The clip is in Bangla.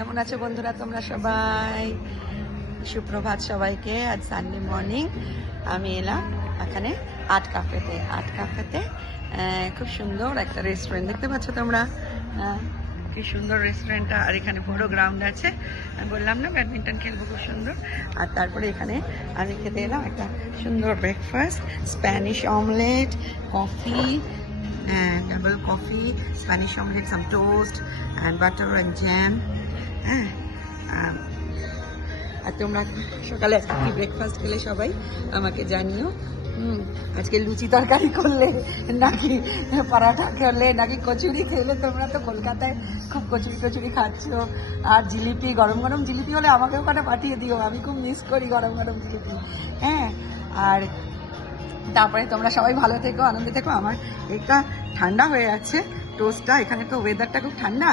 কেমন আছো বন্ধুরা তোমরা সবাই? সুপ্রভাত সবাইকে। আজ সানডে মর্নিং আমি এলাম এখানে আর্ট কাফেতে। খুব সুন্দর একটা রেস্টুরেন্ট দেখতে পাচ্ছ তোমরা। কি সুন্দর রেস্টুরেন্টটা, আর এখানে বড় গ্রাউন্ড আছে। আমি বললাম না ব্যাডমিন্টন খেলবো, খুব সুন্দর। আর তারপরে এখানে আমি খেতে এলাম একটা সুন্দর breakfast, Spanish omelette, coffee, double coffee, Spanish omelette, some toast and butter and jam. হ্যাঁ, আর তোমরা সকালে কি ব্রেকফাস্ট খেলে সবাই আমাকে জানিও। আজকে লুচি তরকারি করলে নাকি পরাঠা খেলে নাকি কচুরি খেলে? তোমরা তো কলকাতায় খুব কচুরি খাচ্ছ। আর জিলিপি, গরম গরম জিলিপি হলে আমাকেও কটা পাঠিয়ে দিও, আমি খুব মিস করি গরম গরম জিলিপি। হ্যাঁ, আর তারপরে তোমরা সবাই ভালো থেকো, আনন্দে থেকো। আমার এটা ঠান্ডা হয়ে যাচ্ছে টোস্টটা, এখানে তো ওয়েদারটা খুব ঠান্ডা,